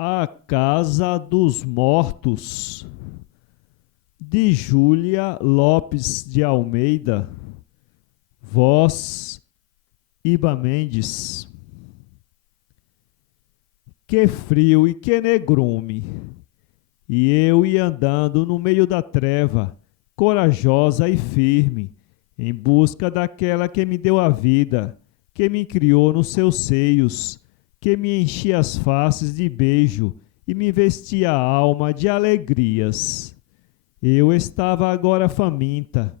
A Casa dos Mortos, de Júlia Lopes de Almeida, voz Iba Mendes. Que frio e que negrume! E eu ia andando no meio da treva, corajosa e firme, em busca daquela que me deu a vida, que me criou nos seus seios, que me enchia as faces de beijo e me vestia a alma de alegrias. Eu estava agora faminta,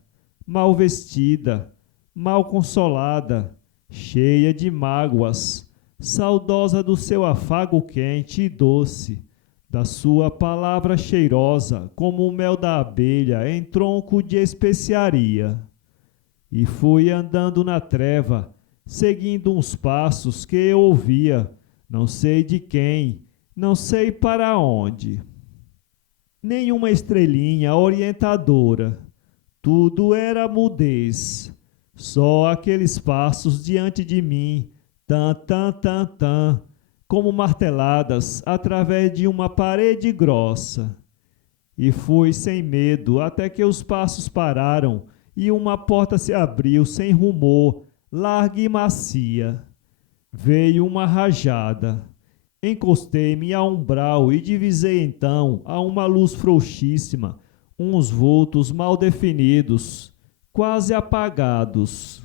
mal vestida, mal consolada, cheia de mágoas, saudosa do seu afago quente e doce, da sua palavra cheirosa como o mel da abelha em tronco de especiaria. E fui andando na treva, seguindo uns passos que eu ouvia, não sei de quem, não sei para onde. Nenhuma estrelinha orientadora, tudo era mudez, só aqueles passos diante de mim, tan, tan, tan, tan, como marteladas através de uma parede grossa. E fui sem medo até que os passos pararam e uma porta se abriu sem rumor, larga e macia. Veio uma rajada. Encostei-me ao umbral e divisei então, a uma luz frouxíssima, uns vultos mal definidos, quase apagados.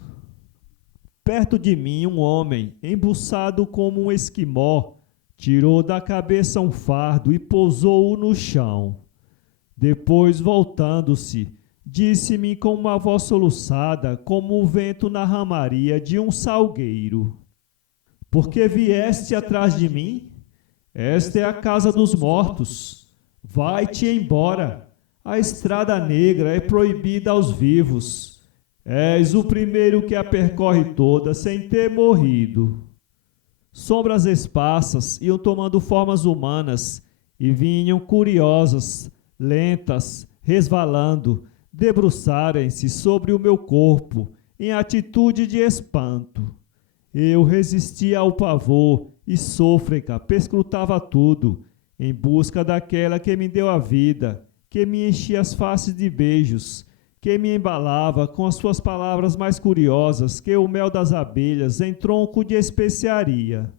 Perto de mim um homem, embuçado como um esquimó, tirou da cabeça um fardo e pousou-o no chão. Depois, voltando-se, disse-me com uma voz soluçada, como o vento na ramaria de um salgueiro: por que vieste atrás de mim? Esta é a casa dos mortos. Vai-te embora. A estrada negra é proibida aos vivos. És o primeiro que a percorre toda sem ter morrido. Sombras esparsas iam tomando formas humanas e vinham curiosas, lentas, resvalando, debruçarem-se sobre o meu corpo em atitude de espanto. Eu resistia ao pavor e, sôfrega, perscrutava tudo, em busca daquela que me deu a vida, que me enchia as faces de beijos, que me embalava com as suas palavras mais curiosas que o mel das abelhas em tronco de especiaria.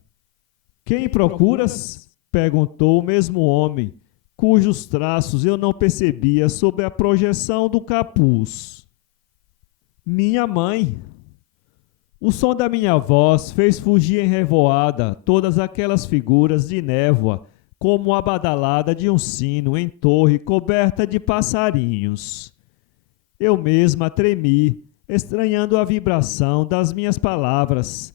Quem procuras? Perguntou o mesmo homem, cujos traços eu não percebia sob a projeção do capuz. Minha mãe. O som da minha voz fez fugir em revoada todas aquelas figuras de névoa, como a badalada de um sino em torre coberta de passarinhos. Eu mesma tremi, estranhando a vibração das minhas palavras,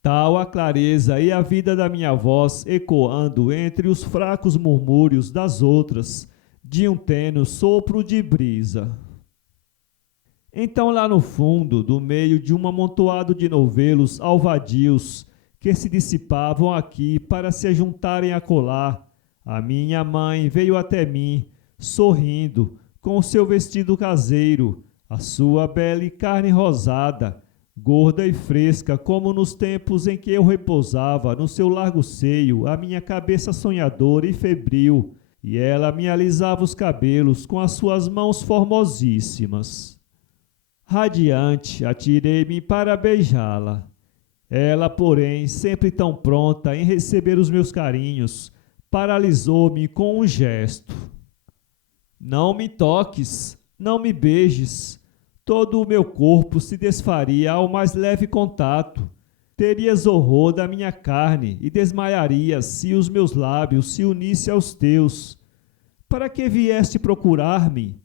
tal a clareza e a vida da minha voz ecoando entre os fracos murmúrios das outras, de um tênue sopro de brisa. Então, lá no fundo, do meio de um amontoado de novelos alvadios que se dissipavam aqui para se juntarem acolá, a minha mãe veio até mim, sorrindo, com o seu vestido caseiro, a sua bela e carne rosada, gorda e fresca como nos tempos em que eu repousava no seu largo seio a minha cabeça sonhadora e febril, e ela me alisava os cabelos com as suas mãos formosíssimas. Radiante, atirei-me para beijá-la. Ela, porém, sempre tão pronta em receber os meus carinhos, paralisou-me com um gesto. Não me toques, não me beijes. Todo o meu corpo se desfaria ao mais leve contato. Terias horror da minha carne e desmaiarias se os meus lábios se unissem aos teus. Para que vieste procurar-me?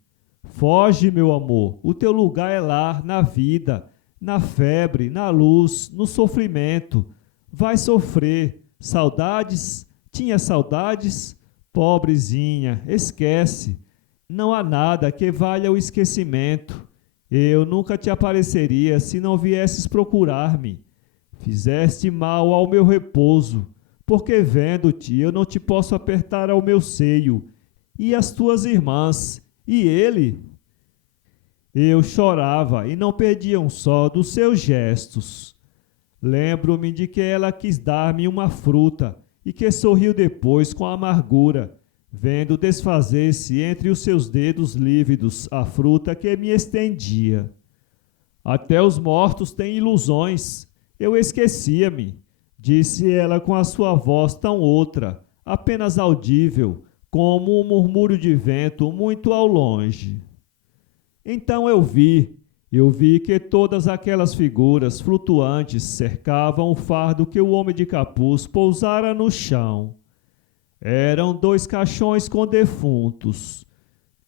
Foge, meu amor, o teu lugar é lá, na vida, na febre, na luz, no sofrimento. Vai sofrer. Saudades? Tinha saudades? Pobrezinha, esquece. Não há nada que valha o esquecimento. Eu nunca te apareceria se não viesses procurar-me. Fizeste mal ao meu repouso, porque vendo-te eu não te posso apertar ao meu seio. E as tuas irmãs? E ele? Eu chorava e não perdia um só dos seus gestos. Lembro-me de que ela quis dar-me uma fruta e que sorriu depois com amargura, vendo desfazer-se entre os seus dedos lívidos a fruta que me estendia. Até os mortos têm ilusões. Eu esquecia-me, disse ela com a sua voz tão outra, apenas audível, como um murmúrio de vento muito ao longe. Então eu vi que todas aquelas figuras flutuantes cercavam o fardo que o homem de capuz pousara no chão. Eram 2 caixões com defuntos.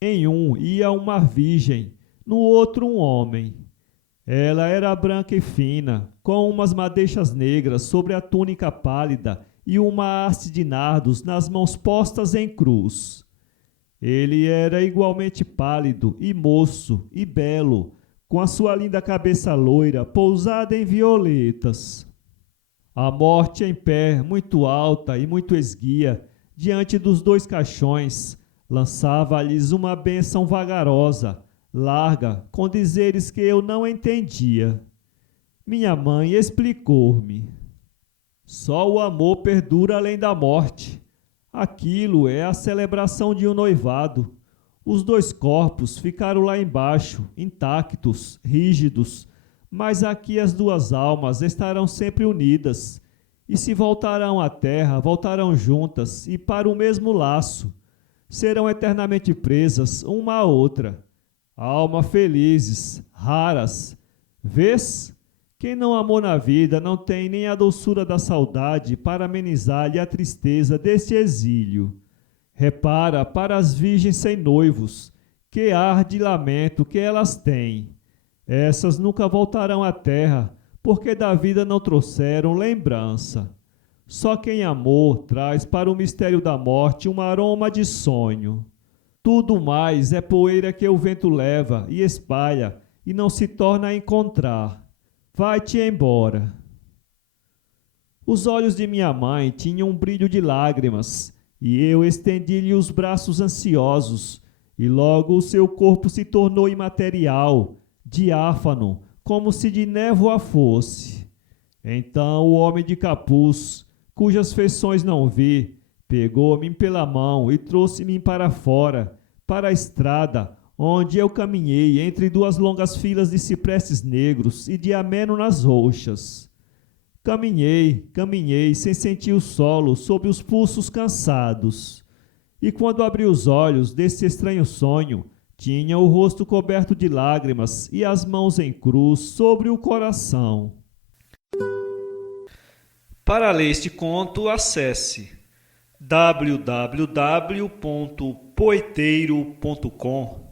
Em um ia uma virgem, no outro um homem. Ela era branca e fina, com umas madeixas negras sobre a túnica pálida e uma haste de nardos nas mãos postas em cruz. Ele era igualmente pálido e moço e belo, com a sua linda cabeça loira pousada em violetas. A morte em pé, muito alta e muito esguia, diante dos 2 caixões, lançava-lhes uma bênção vagarosa, larga, com dizeres que eu não entendia. Minha mãe explicou-me. Só o amor perdura além da morte. Aquilo é a celebração de um noivado. Os 2 corpos ficaram lá embaixo, intactos, rígidos, mas aqui as 2 almas estarão sempre unidas, e se voltarão à terra, voltarão juntas e para o mesmo laço. Serão eternamente presas uma à outra. Alma felizes, raras. Vês? Quem não amou na vida não tem nem a doçura da saudade para amenizar-lhe a tristeza deste exílio. Repara para as virgens sem noivos, que ar de lamento que elas têm. Essas nunca voltarão à terra, porque da vida não trouxeram lembrança. Só quem amou traz para o mistério da morte um aroma de sonho. Tudo mais é poeira que o vento leva e espalha e não se torna a encontrar. Vai-te embora. Os olhos de minha mãe tinham um brilho de lágrimas, e eu estendi-lhe os braços ansiosos, e logo o seu corpo se tornou imaterial, diáfano, como se de névoa fosse. Então o homem de capuz, cujas feições não vi, pegou-me pela mão e trouxe-me para fora, para a estrada, onde eu caminhei entre 2 longas filas de ciprestes negros e de amênonas roxas. Caminhei, sem sentir o solo sob os pulsos cansados. E quando abri os olhos desse estranho sonho, tinha o rosto coberto de lágrimas e as mãos em cruz sobre o coração. Para ler este conto, acesse www.poeteiro.com.